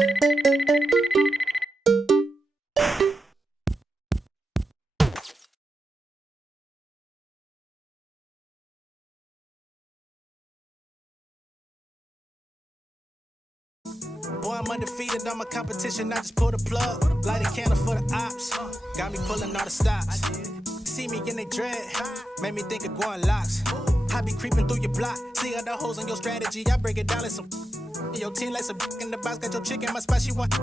Boy, I'm undefeated, I'm a competition, I just pull the plug. Light a candle for the ops, got me pulling all the stops. See me in they dread, made me think of going locks. I be creeping through your block, see other hoes on your strategy, I break it down like some your team like some in the box, got your chick in my spot, she want.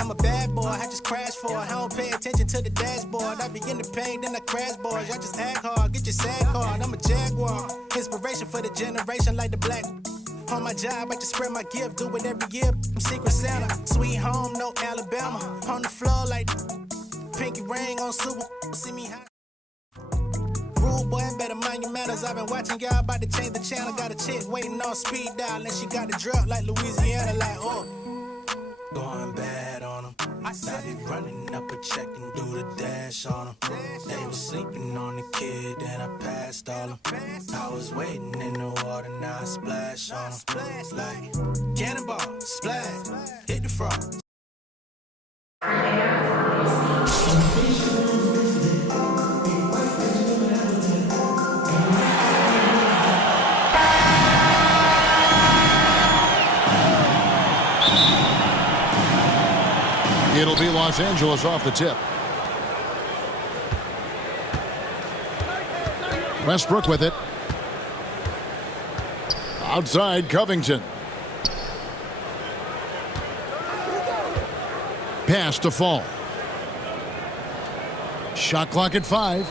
I'm a bad boy, I just crash for it, I don't pay attention to the dashboard. I begin to pay, then I crash boys, y'all just act hard, get your SAG card, I'm a Jaguar. Inspiration for the generation like the black. On my job, I just spread my gift, do it every year. I'm Secret Santa, sweet home, no Alabama. On the floor like pinky ring on Super. See me high. Rude boy, better mind your manners. I've been watching y'all about to change the channel. Got a chick waiting on speed dial, and she got the drop like Louisiana, like oh. Going bad on them. I started running up a check and do the dash on them. They was sleeping on the kid, then I passed all them. I was waiting in the water, now I splash on them. Like cannonball, splash, hit the frog. It'll be Los Angeles off the tip. Westbrook with it. Outside Covington. Pass to Fall. Shot clock at 5.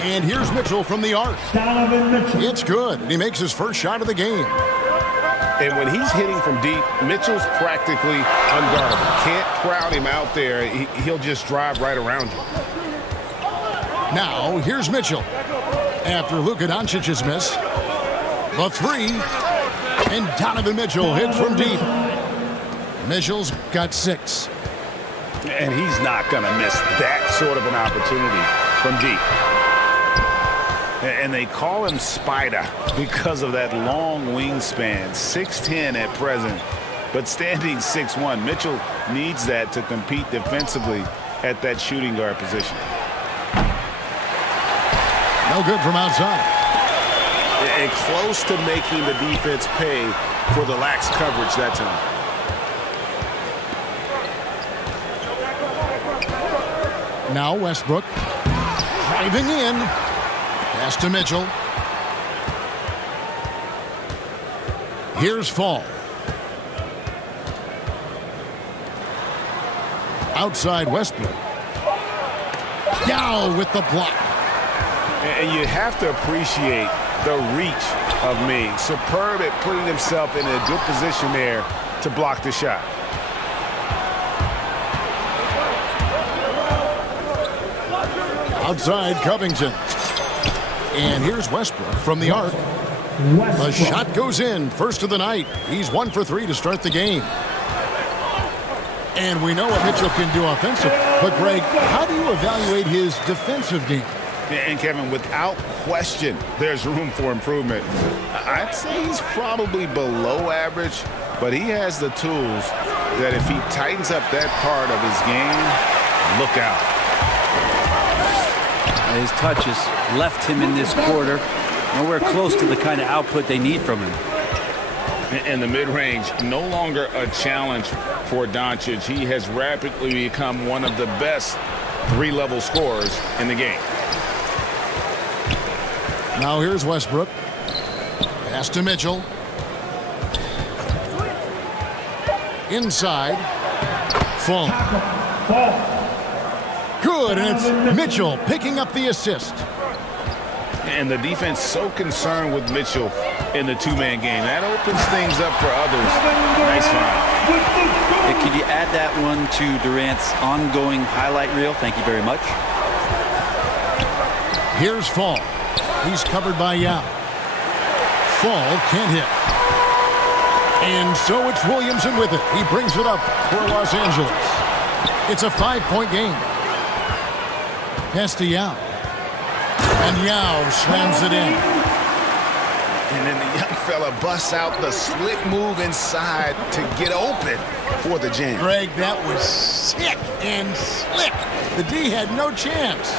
And here's Mitchell from the arc. It's good, and he makes his first shot of the game. And when he's hitting from deep, Mitchell's practically unguardable. Can't crowd him out there. He'll just drive right around you. Now, here's Mitchell. After Luka Doncic's miss. The 3. And Donovan Mitchell hits from deep. Mitchell's got 6. And he's not going to miss that sort of an opportunity from deep. And they call him Spider because of that long wingspan, 6'10" at present, but standing 6'1". Mitchell needs that to compete defensively at that shooting guard position. No good from outside. And close to making the defense pay for the lax coverage that time. Now Westbrook driving in. Pass to Mitchell. Here's Fall. Outside Westbrook. Yao with the block. And you have to appreciate the reach of Ming. Superb at putting himself in a good position there to block the shot. Outside Covington. And here's Westbrook from the arc. The shot goes in. First of the night. He's 1 for 3 to start the game. And we know what Mitchell can do offensively. But, Greg, how do you evaluate his defensive game? And, Kevin, without question, there's room for improvement. I'd say he's probably below average, but he has the tools that if he tightens up that part of his game, look out. His touches left him in this quarter nowhere close to the kind of output they need from him. And the mid-range no longer a challenge for Doncic. He has rapidly become one of the best 3-level scorers in the game. Now here's Westbrook. Pass to Mitchell. Inside. Fall. Good, and it's Mitchell picking up the assist. And the defense so concerned with Mitchell in the two-man game. That opens things up for others. Nice find. Hey, could you add that one to Durant's ongoing highlight reel? Thank you very much. Here's Fall. He's covered by Yao. Fall can't hit. And so it's Williamson with it. He brings it up for Los Angeles. It's a 5-point game. Pass to Yao. And Yao slams it in. And then the young fella busts out the slick move inside to get open for the jam. Greg, that was sick and slick. The D had no chance.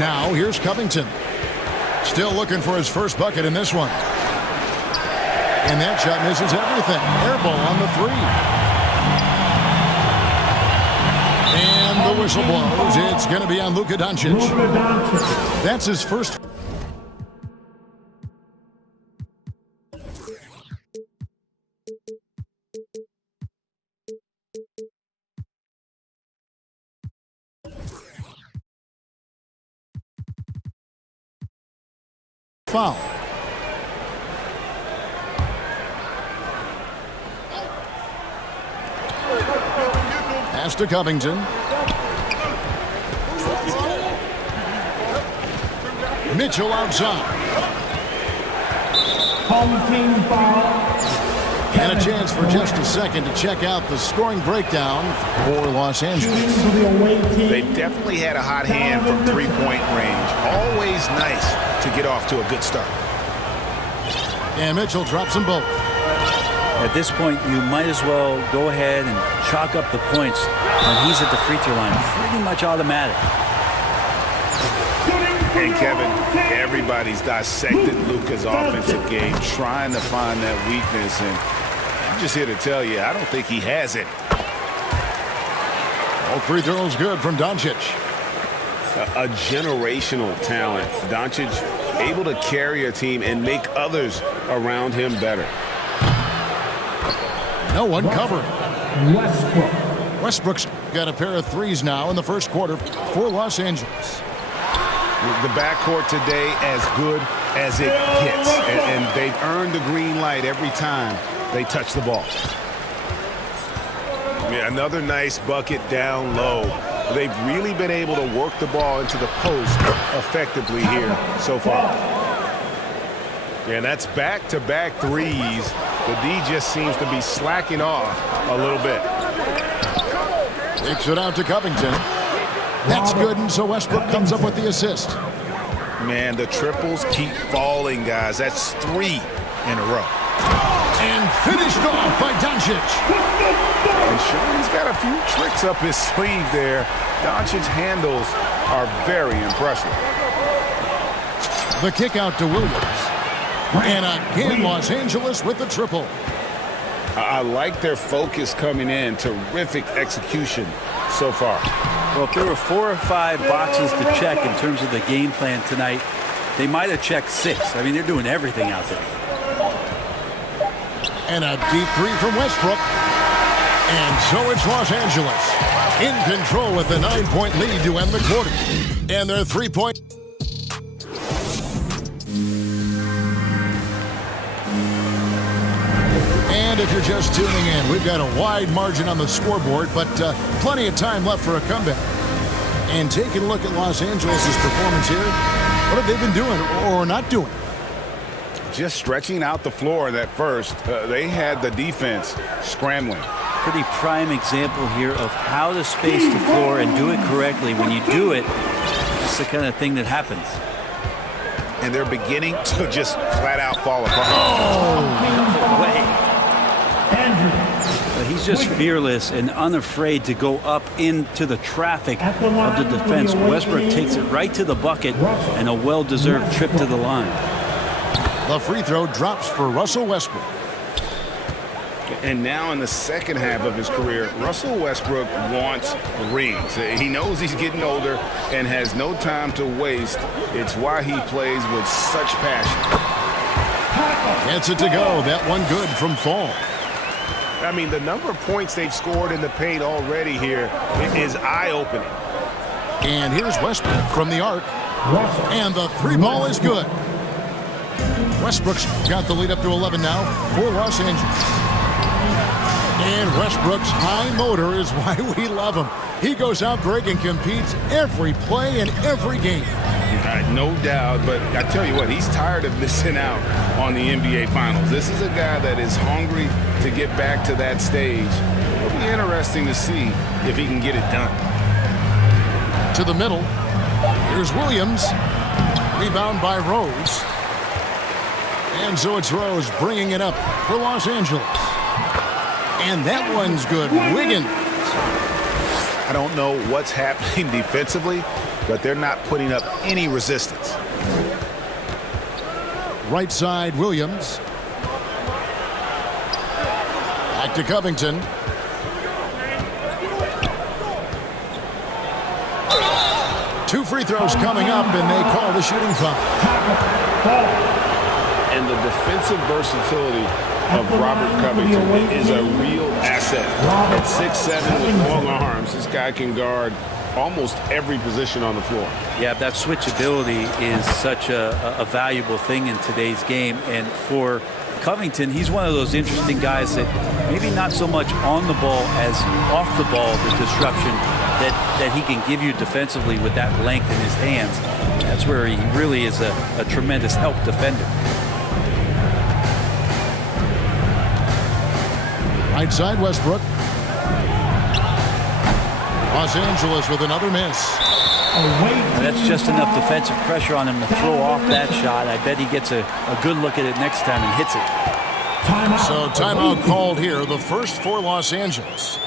Now, here's Covington. Still looking for his first bucket in this one. And that shot misses everything. Air ball on the three. And the whistle blows. It's going to be on Luka Doncic. That's his first. Foul. Pass to Covington. Mitchell outside. Home team foul. And a chance for just a second to check out the scoring breakdown for Los Angeles. They definitely had a hot hand from three-point range. Always nice to get off to a good start. And Mitchell drops them both. At this point, you might as well go ahead and chalk up the points when he's at the free throw line. Pretty much automatic. And Kevin, everybody's dissected Luka's offensive game, trying to find that weakness. And I'm just here to tell you, I don't think he has it. All free throws good from Doncic. A generational talent. Doncic able to carry a team and make others around him better. No one covering. Westbrook. Westbrook's got a pair of threes now in the first quarter for Los Angeles. The backcourt today as good as it gets. And they've earned the green light every time they touch the ball. Yeah, another nice bucket down low. They've really been able to work the ball into the post effectively here so far. And that's back-to-back threes. The D just seems to be slacking off a little bit. Takes it out to Covington. That's good, and so Westbrook comes up with the assist. Man, the triples keep falling, guys. That's 3 in a row. And finished off by Doncic. And sure, he's got a few tricks up his sleeve there. Doncic's handles are very impressive. The kick out to Williams. And again, Los Angeles with the triple. I like their focus coming in. Terrific execution so far. Well, if there were 4 or 5 boxes to check in terms of the game plan tonight, they might have checked 6. I mean, they're doing everything out there. And a deep three from Westbrook. And so it's Los Angeles in control with a 9-point lead to end the quarter. And their three-point. And if you're just tuning in, we've got a wide margin on the scoreboard, but plenty of time left for a comeback. And taking a look at Los Angeles' performance here, what have they been doing or not doing? Just stretching out the floor that first. They had the defense scrambling. Pretty prime example here of how to space the floor and do it correctly. When you do it, it's the kind of thing that happens. And they're beginning to just flat out fall apart. Oh, no way. He's just fearless and unafraid to go up into the traffic of the defense. Westbrook takes it right to the bucket and a well-deserved trip to the line. The free throw drops for Russell Westbrook. And now in the second half of his career, Russell Westbrook wants rings. He knows he's getting older and has no time to waste. It's why he plays with such passion. Gets it to go. That one good from Fall. I mean, the number of points they've scored in the paint already here is eye-opening. And here's Westbrook from the arc. And the three ball is good. Westbrook's got the lead up to 11 now for Los Angeles. And Westbrook's high motor is why we love him. He goes out, Greg, and competes every play in every game. No doubt, but I tell you what, he's tired of missing out on the NBA Finals. This is a guy that is hungry to get back to that stage. It'll be interesting to see if he can get it done. To the middle. Here's Williams. Rebound by Rose. And so it's Rose bringing it up for Los Angeles. And that one's good. Wiggins. I don't know what's happening defensively, but they're not putting up any resistance. Right side, Williams. Back to Covington. Two free throws coming up, and they call the shooting foul. And the defensive versatility of Robert Covington is a real asset. At 6'7" with long arms, this guy can guard almost every position on the floor. Yeah, that switchability is such a valuable thing in today's game. And for Covington, he's one of those interesting guys that maybe not so much on the ball as off the ball, the disruption that he can give you defensively with that length in his hands. That's where he really is a tremendous help defender. Right side, Westbrook. Los Angeles with another miss. That's just enough defensive pressure on him to throw off that shot. I bet he gets a good look at it next time and hits it. So timeout called here, the first for Los Angeles.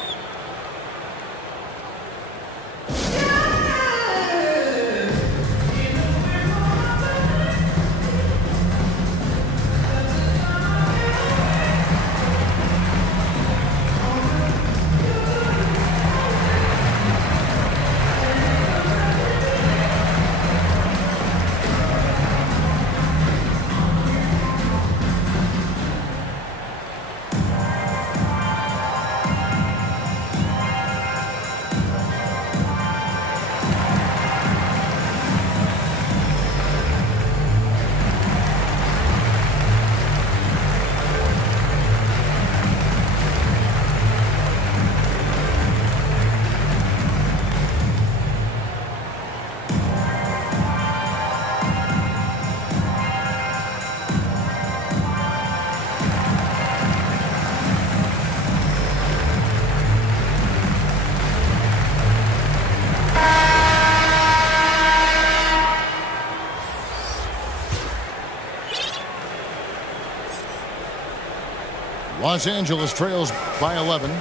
Los Angeles trails by 11.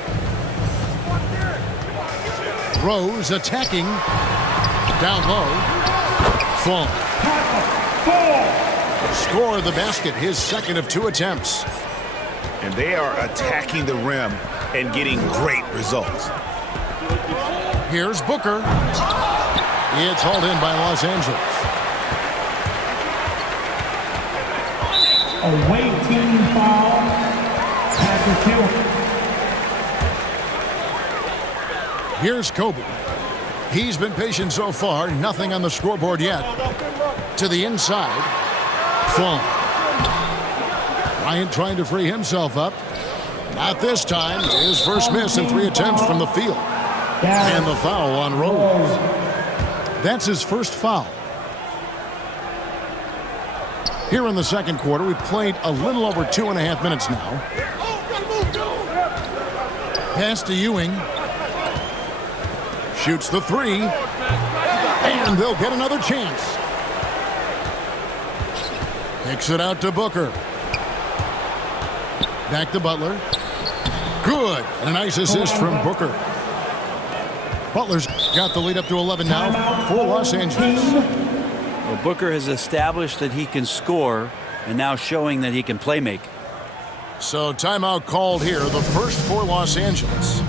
Rose attacking. Down low. Fall. Score the basket, his second of 2 attempts. And they are attacking the rim and getting great results. Here's Booker. It's hauled in by Los Angeles. Away team foul. Here's Kobe. He's been patient so far. Nothing on the scoreboard yet. To the inside. Fall. Bryant trying to free himself up. Not this time. His first miss in 3 attempts from the field. And the foul on Rose. That's his first foul. Here in the second quarter, we've played a little over 2.5 minutes now. Pass to Ewing. Shoots the 3. And they'll get another chance. Kicks it out to Booker. Back to Butler. Good. And a nice assist from Booker. Butler's got the lead up to 11 now for Los Angeles. Well, Booker has established that he can score and now showing that he can play make. So timeout called here, the first for Los Angeles.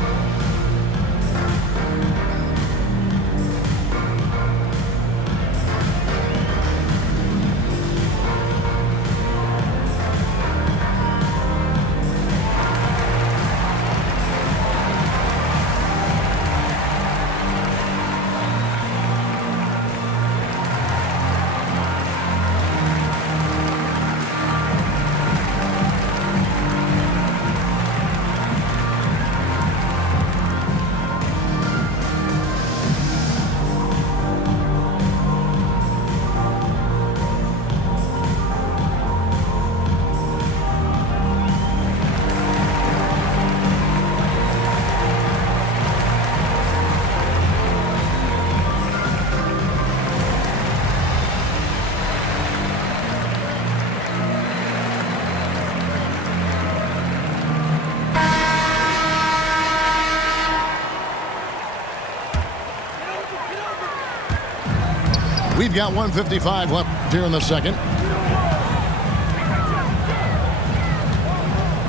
We've got 1:55 left here in the second.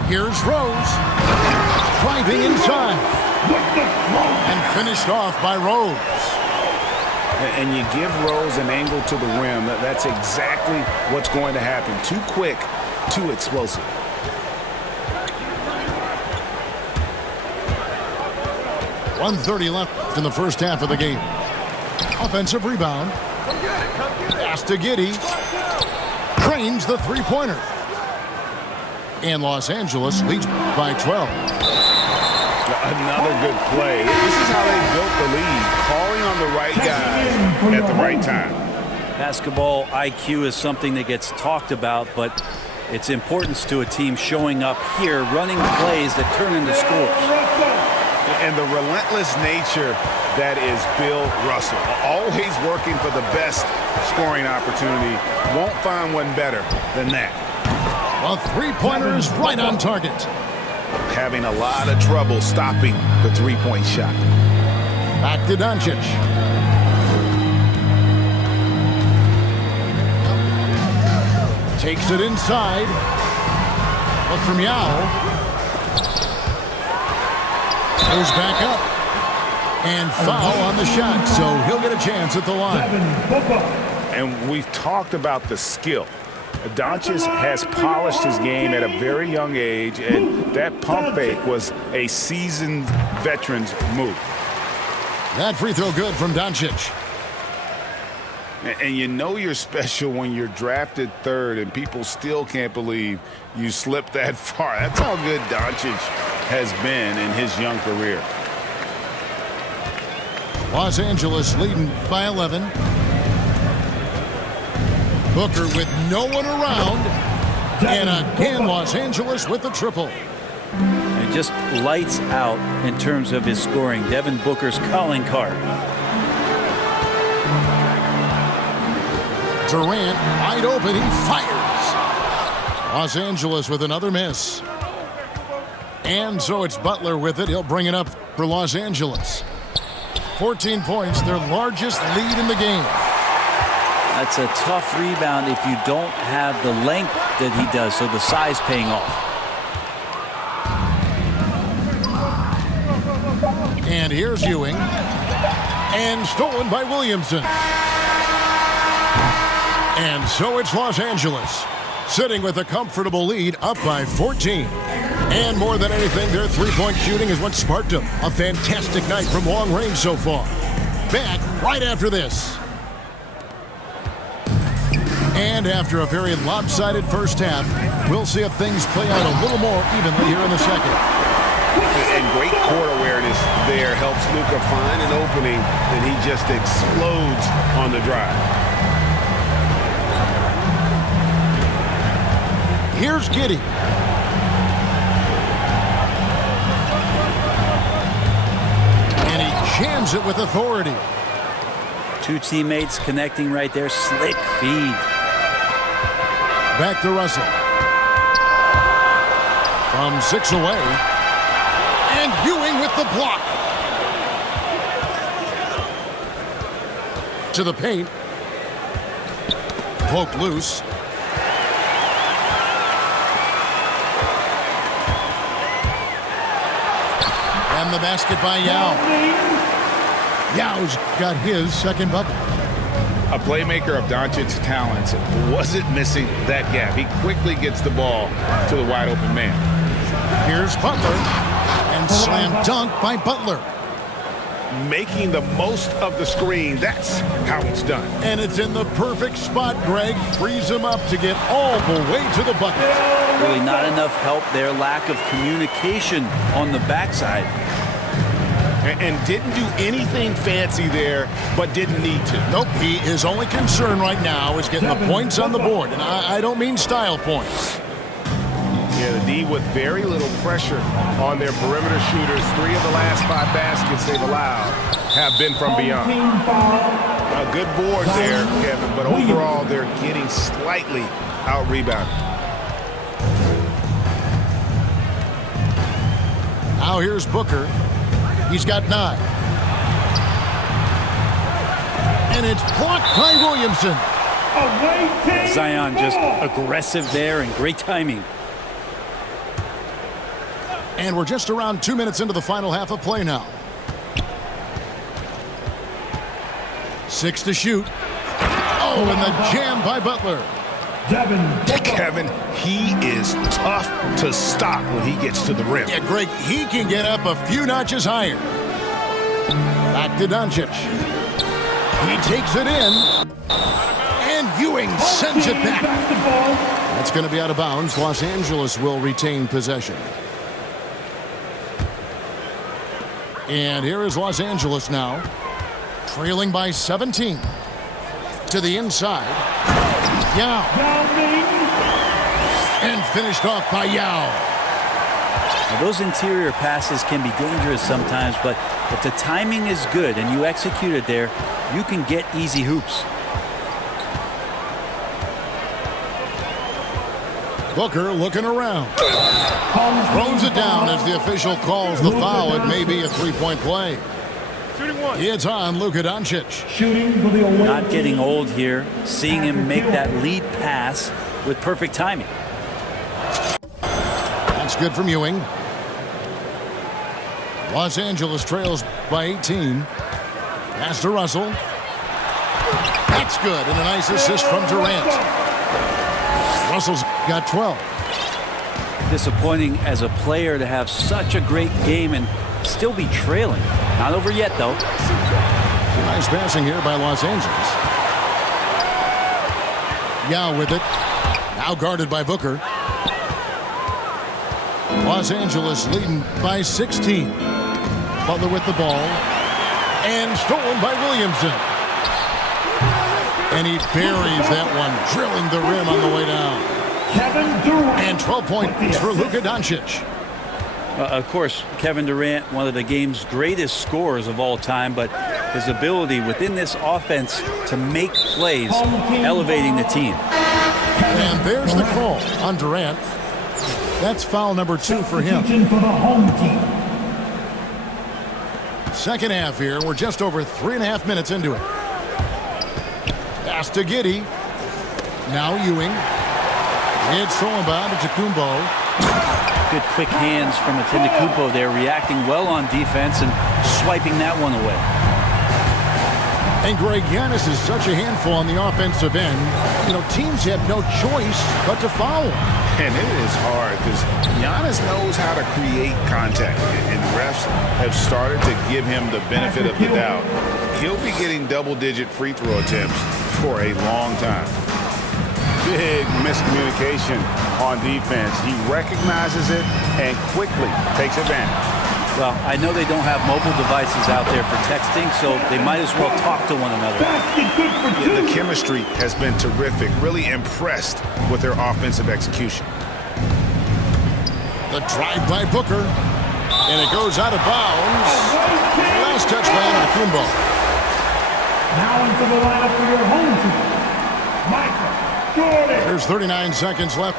Here's Rose. Driving inside. And finished off by Rose. And you give Rose an angle to the rim. That's exactly what's going to happen. Too quick, too explosive. .130 left in the first half of the game. Offensive rebound. Pass to Giddey. Drains the three-pointer. And Los Angeles leads by 12. Another good play. This is how they built the lead. Calling on the right guys at the right time. Basketball IQ is something that gets talked about, but its importance to a team showing up here, running plays that turn into scores. And the relentless nature that is Bill Russell. Always working for the best scoring opportunity. Won't find one better than that. A three-pointer is right on target. Having a lot of trouble stopping the three-point shot. Back to Doncic. Takes it inside. Look from Yao. Goes back up. And foul on the shot, so he'll get a chance at the line. And we've talked about the skill. Doncic has polished his game at a very young age, and that pump fake was a seasoned veteran's move. That free throw good from Doncic. And you know you're special when you're drafted third and people still can't believe you slipped that far. That's how good Doncic has been in his young career. Los Angeles leading by 11. Booker with no one around. And again, Los Angeles with the triple. And just lights out in terms of his scoring. Devin Booker's calling card. Durant wide open. He fires. Los Angeles with another miss. And so it's Butler with it. He'll bring it up for Los Angeles. 14 points, their largest lead in the game. That's a tough rebound if you don't have the length that he does, so the size paying off. And here's Ewing. And stolen by Williamson. And so it's Los Angeles, sitting with a comfortable lead, up by 14. And more than anything, their three-point shooting is what sparked them. A fantastic night from long range so far. Back right after this. And after a very lopsided first half, we'll see if things play out a little more evenly here in the second. And great court awareness there helps Luka find an opening, and he just explodes on the drive. Here's Giddey. And he jams it with authority. Two teammates connecting right there. Slick feed. Back to Russell. From 6 away. And Ewing with the block. To the paint. Poked loose. And the basket by Yao. Yao's got his second bucket. A playmaker of Doncic's talents wasn't missing that gap. He quickly gets the ball to the wide open man. Here's Butler. And slam dunk by Butler. Making the most of the screen. That's how it's done. And it's in the perfect spot. Greg frees him up to get all the way to the bucket. Really not enough help there. Lack of communication on the backside. And didn't do anything fancy there, but didn't need to. Nope, his only concern right now is getting the points on the board. And I don't mean style points. Yeah, the D with very little pressure on their perimeter shooters. 3 of the last 5 baskets they've allowed have been from beyond. A good board there, Kevin, but overall they're getting slightly out-rebounded. Now here's Booker. He's got 9. And it's blocked by Williamson. Zion just aggressive there and great timing. And we're just around 2 minutes into the final half of play now. 6 to shoot. Oh, and the jam by Butler. Kevin, he is tough to stop when he gets to the rim. Yeah, Greg, he can get up a few notches higher. Back to Doncic. He takes it in. And Ewing sends it back. That's going to be out of bounds. Los Angeles will retain possession. And here is Los Angeles now, trailing by 17. To the inside. Yao. And finished off by Yao. Now, those interior passes can be dangerous sometimes, but if the timing is good and you execute it there, you can get easy hoops. Booker looking around. Throws it down as the official calls the foul. It may be a three-point play. It's on Luka Doncic. Not getting old here. Seeing him make that lead pass with perfect timing. That's good from Ewing. Los Angeles trails by 18. Pass to Russell. That's good, and a nice assist from Durant. Russell's got 12. Disappointing as a player to have such a great game and still be trailing. Not over yet, though. Nice passing here by Los Angeles. Yao with it. Now guarded by Booker. Los Angeles leading by 16. Butler with the ball. And stolen by Williamson. And he buries that one, drilling the rim on the way down. And 12 points for Luka Doncic. Of course, Kevin Durant, one of the game's greatest scorers of all time, but his ability within this offense to make plays, elevating the team. And there's the call on Durant. That's foul number 2 for him. Second half here. We're just over 3.5 minutes into it. Pass to Giddey. Now Ewing. It's thrown by Antetokounmpo. Good quick hands from Antetokounmpo there, reacting well on defense and swiping that one away. And Greg, Giannis is such a handful on the offensive end. You know, teams have no choice but to foul him. And it is hard because Giannis knows how to create contact, and refs have started to give him the benefit of the doubt. He'll be getting double-digit free throw attempts for a long time. Big miscommunication on defense. He recognizes it and quickly takes advantage. Well, I know they don't have mobile devices out there for texting, so they might as well talk to one another. Yeah, the chemistry has been terrific. Really impressed with their offensive execution. The drive by Booker. And it goes out of bounds. Last touch by Antetokounmpo. Now into the lineup for your home team, Michael Jordan. There's 39 seconds left